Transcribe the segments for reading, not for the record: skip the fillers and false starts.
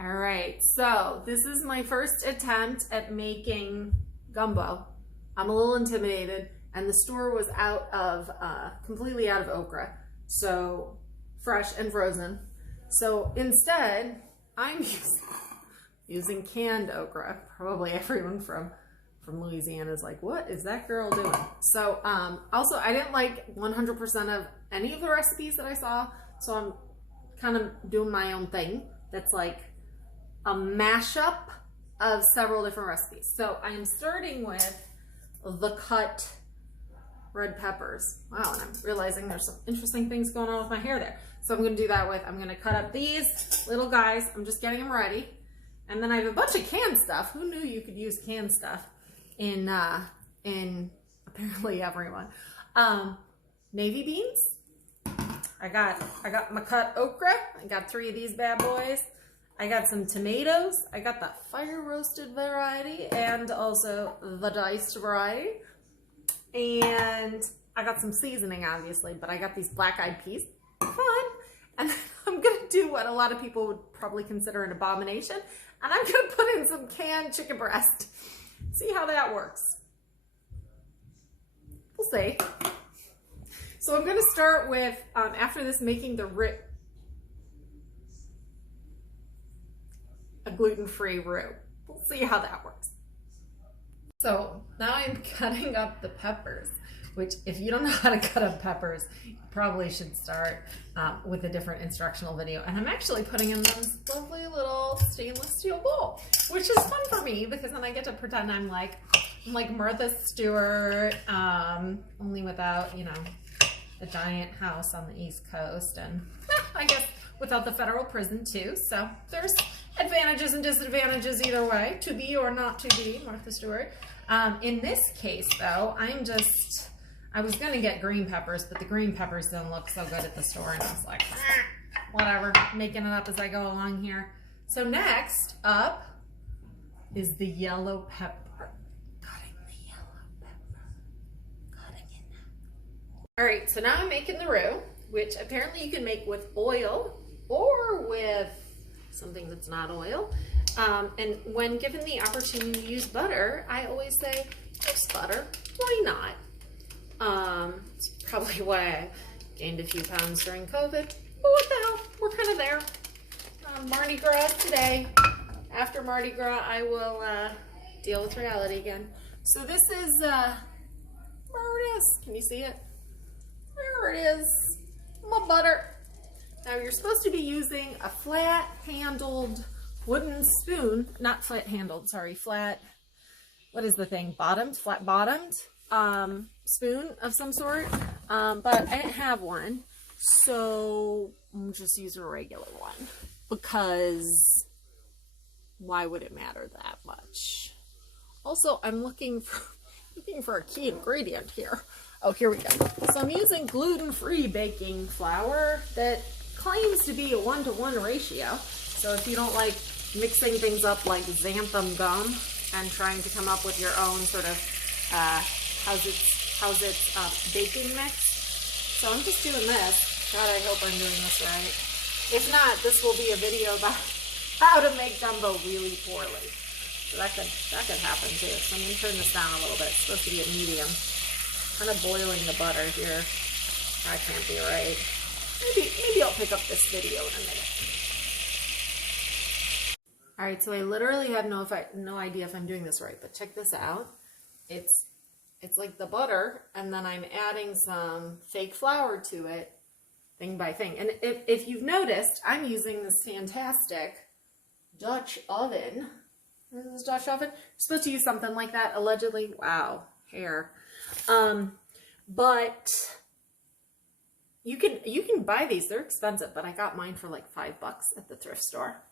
All right, so this is my first attempt at making gumbo. I'm a little intimidated, and the store was completely out of okra, so fresh and frozen. So instead, I'm using canned okra. Probably everyone from Louisiana is like, what is that girl doing? So also, I didn't like 100% of any of the recipes that I saw, so I'm kind of doing my own thing. That's like a mashup of several different recipes. So I am starting with the cut red peppers. Wow, and I'm realizing there's some interesting things going on with my hair there. So I'm gonna do that with, I'm gonna cut up these little guys. I'm just getting them ready. And then I have a bunch of canned stuff. Who knew you could use canned stuff in apparently everyone. Navy beans. I got my cut okra. I got 3 of these bad boys. I got some tomatoes. I got the fire roasted variety and also the diced variety. And I got some seasoning, obviously, but I got these black-eyed peas. Fun. And then I'm gonna do what a lot of people would probably consider an abomination. And I'm gonna put in some canned chicken breast. See how that works. We'll see. So I'm gonna start with, after this, making a gluten-free roux. We'll see how that works. So now I'm cutting up the peppers, which if you don't know how to cut up peppers, you probably should start with a different instructional video. And I'm actually putting in this lovely little stainless steel bowl, which is fun for me because then I get to pretend I'm like Martha Stewart, only without, you know, the giant house on the East Coast, and I guess without the federal prison too. So there's advantages and disadvantages either way, to be or not to be Martha Stewart. In this case though, I was gonna get green peppers, but the green peppers don't look so good at the store, and I was like, whatever, making it up as I go along here. So next up is the yellow pepper. All right, so now I'm making the roux, which apparently you can make with oil or with something that's not oil. And when given the opportunity to use butter, I always say, use butter, why not? It's probably why I gained a few pounds during COVID, but what the hell, we're kind of there. Mardi Gras today. After Mardi Gras, I will deal with reality again. So this is, where it is, can you see it? There it is, my butter. Now you're supposed to be using a flat-handled wooden spoon, not flat-handled, sorry, flat, what is the thing, flat-bottomed spoon of some sort, but I didn't have one, so I'm just using a regular one, because why would it matter that much? Also, I'm looking for a key ingredient here. Oh, here we go. So I'm using gluten-free baking flour that claims to be a 1-to-1 ratio. So if you don't like mixing things up like xanthan gum and trying to come up with your own sort of how's its baking mix. So I'm just doing this. God, I hope I'm doing this right. If not, this will be a video about how to make gumbo really poorly. So that could happen too. So I'm gonna turn this down a little bit. It's supposed to be a medium. Kind of boiling the butter here. That can't be right. Maybe I'll pick up this video in a minute. All right, so I literally have no idea if I'm doing this right, but check this out. It's like the butter, and then I'm adding some fake flour to it, thing by thing. And if you've noticed, I'm using this fantastic Dutch oven. This is Dutch oven. You're supposed to use something like that, allegedly. Wow, hair. But you can buy these. They're expensive, but I got mine for like $5 at the thrift store.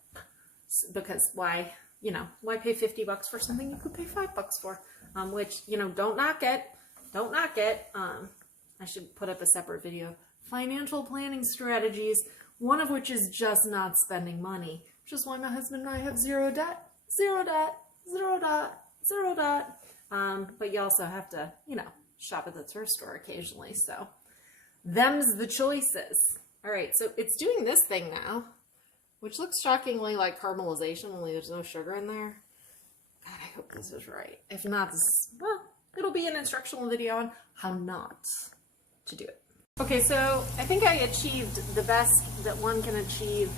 Because why pay $50 for something you could pay $5 for? Which, don't knock it. Don't knock it. I should put up a separate video. Financial planning strategies, one of which is just not spending money, which is why my husband and I have zero debt. Zero debt, zero debt, zero debt. But you also have to, shop at the thrift store occasionally. So them's the choices. All right, so it's doing this thing now. which looks shockingly like caramelization, only there's no sugar in there. God, I hope this is right. If not, well, it'll be an instructional video on how not to do it. Okay, so I think I achieved the best that one can achieve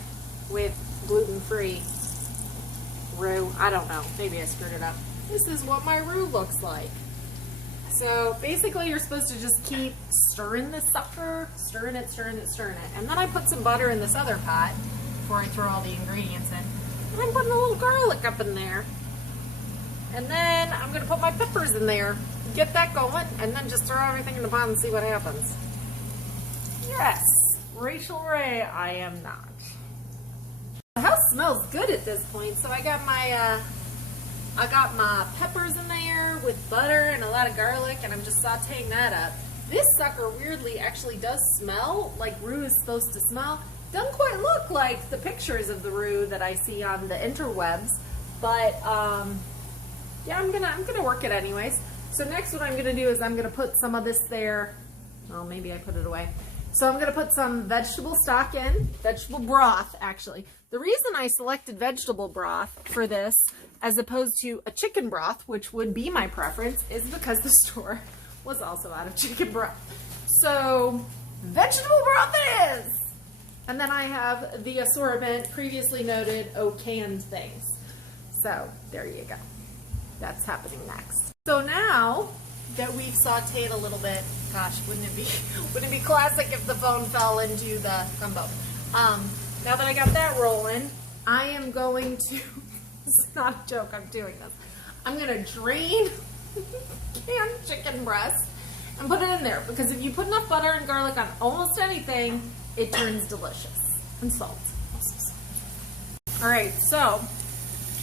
with gluten-free roux. I don't know, maybe I screwed it up. This is what my roux looks like. So basically you're supposed to just keep stirring this sucker, stirring it. And then I put some butter in this other pot before I throw all the ingredients in. And I'm putting a little garlic up in there. And then I'm gonna put my peppers in there, get that going, and then just throw everything in the pot and see what happens. Yes, Rachel Ray, I am not. The house smells good at this point, so I got my peppers in there with butter and a lot of garlic, and I'm just sauteing that up. This sucker weirdly actually does smell like roux is supposed to smell. Doesn't quite look like the pictures of the roux that I see on the interwebs, but yeah, I'm gonna work it anyways. So next what I'm gonna do is I'm gonna put some of this there. Well, maybe I put it away. So I'm gonna put some vegetable stock in, vegetable broth actually. The reason I selected vegetable broth for this as opposed to a chicken broth, which would be my preference, is because the store was also out of chicken broth. So vegetable broth it is! And then I have the assortment previously noted, canned things. So there you go. That's happening next. So now that we've sauteed a little bit, gosh, wouldn't it be classic if the phone fell into the gumbo? Now that I got that rolling, I am going to, it's not a joke, I'm doing this. I'm gonna drain canned chicken breast and put it in there, because if you put enough butter and garlic on almost anything, it turns delicious. And salt. All right, so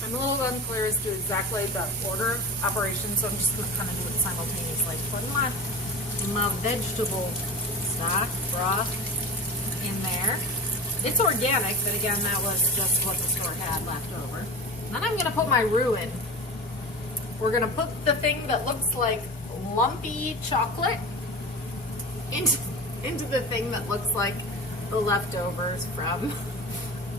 I'm a little unclear as to exactly the order of operation, so I'm just going to kind of do it simultaneously. Putting my vegetable stock, broth in there. It's organic, but again, that was just what the store had left over. Then I'm going to put my roux in. We're going to put the thing that looks like lumpy chocolate into the thing that looks like the leftovers from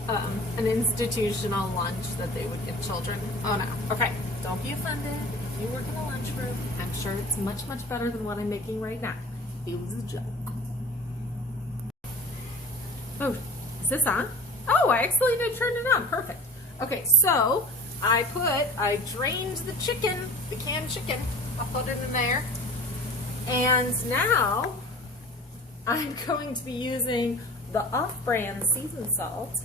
an institutional lunch that they would give children. Oh no. Okay. Don't be offended. If you work in a lunchroom, I'm sure it's much, much better than what I'm making right now. It was a joke. Oh, is this on? Oh, I actually did turn it on. Perfect. Okay, so I drained the chicken, the canned chicken. I'll put it in there. And now I'm going to be using the off-brand seasoned salt.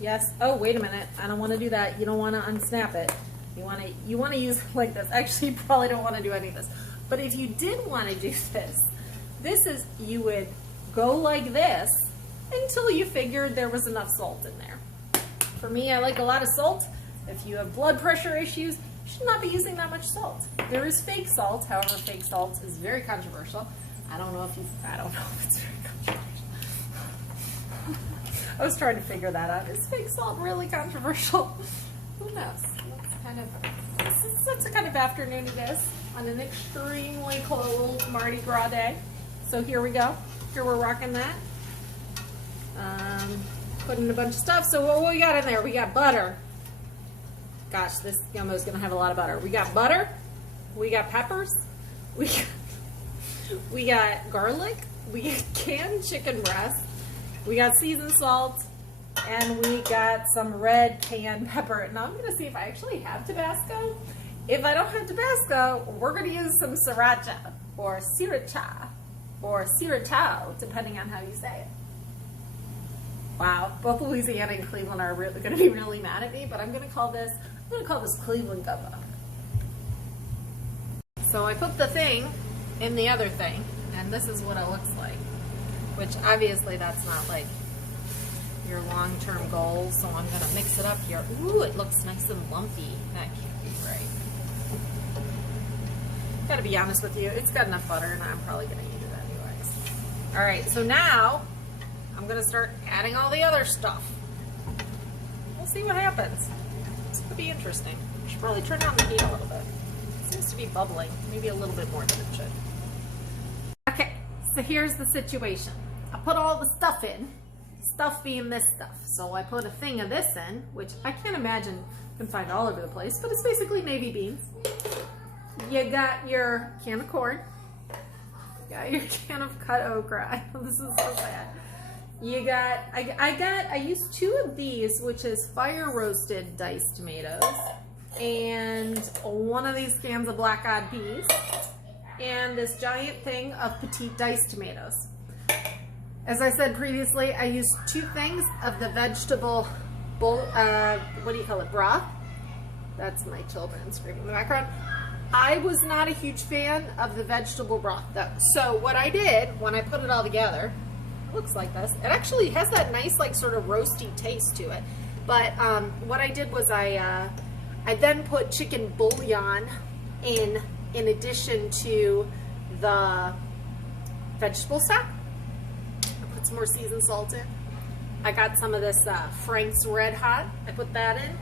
Yes. Oh, wait a minute. I don't want to do that. You don't want to unsnap it. You want to use it like this. Actually, you probably don't want to do any of this. But if you did want to do this is, you would go like this until you figured there was enough salt in there. For me, I like a lot of salt. If you have blood pressure issues, you should not be using that much salt. There is fake salt. However, fake salt is very controversial. I don't know if it's very controversial. I was trying to figure that out. Is fake salt really controversial? Who knows? That's the kind of afternoon it is on an extremely cold Mardi Gras day. So here we go. Here we're rocking that. Putting a bunch of stuff. So what we got in there? We got butter. Gosh, this gumbo is going to have a lot of butter. We got butter. We got peppers. We got garlic. We got canned chicken breast. We got seasoned salt, and we got some red cayenne pepper. Now I'm going to see if I actually have Tabasco. If I don't have Tabasco, we're going to use some sriracha, or sriracha, or sriracha, depending on how you say it. Wow, both Louisiana and Cleveland are really going to be really mad at me, but I'm going to call this Cleveland gumbo. So I put the thing in the other thing, and this is what it looks like. Which obviously that's not like your long-term goal, so I'm going to mix it up here. Ooh, it looks nice and lumpy. That can't be right. Gotta be honest with you, it's got enough butter and I'm probably going to eat it anyways. Alright, so now I'm going to start adding all the other stuff. We'll see what happens. This could be interesting. I should probably turn down the heat a little bit. It seems to be bubbling, maybe a little bit more than it should. Okay, so here's the situation. I put all the stuff in, stuff being this stuff. So I put a thing of this in, which I can't imagine you can find all over the place, but it's basically navy beans. You got your can of corn. You got your can of cut okra. I know this is so sad. You got, I used 2 of these, which is fire roasted diced tomatoes, and 1 of these cans of black eyed peas, and this giant thing of petite diced tomatoes. As I said previously, I used 2 things of the vegetable, what do you call it, broth? That's my children screaming in the background. I was not a huge fan of the vegetable broth though. So what I did when I put it all together, it looks like this. It actually has that nice like sort of roasty taste to it. But what I did was I then put chicken bouillon in addition to the vegetable stock. I put some more seasoned salt in. I got some of this Frank's Red Hot. I put that in.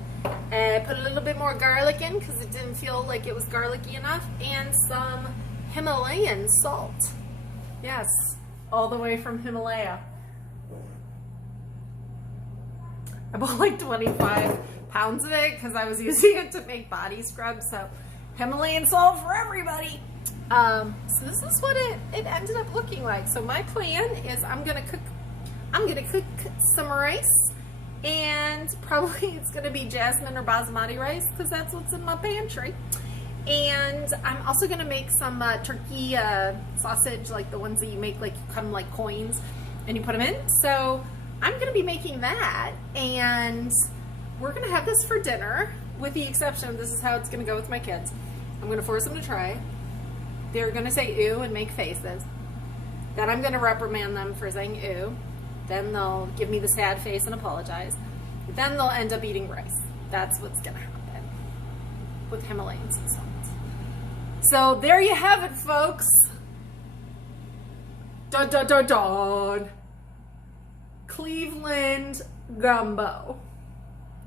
And I put a little bit more garlic in because it didn't feel like it was garlicky enough. And some Himalayan salt. Yes, all the way from Himalaya. I bought like 25 pounds of it because I was using it to make body scrub. So Himalayan salt for everybody. So this is what it ended up looking like. So my plan is I'm gonna cook some rice, and probably it's gonna be jasmine or basmati rice because that's what's in my pantry. And I'm also gonna make some turkey sausage, like the ones that you make like you cut them like coins and you put them in. So I'm gonna be making that, and we're gonna have this for dinner, with the exception of this is how it's gonna go with my kids. I'm gonna force them to try it. They're gonna say ew and make faces. Then I'm gonna reprimand them for saying ew. Then they'll give me the sad face and apologize. Then they'll end up eating rice. That's what's gonna happen with Himalayan sea salt. So there you have it, folks. Dun dun dun dun. Cleveland gumbo.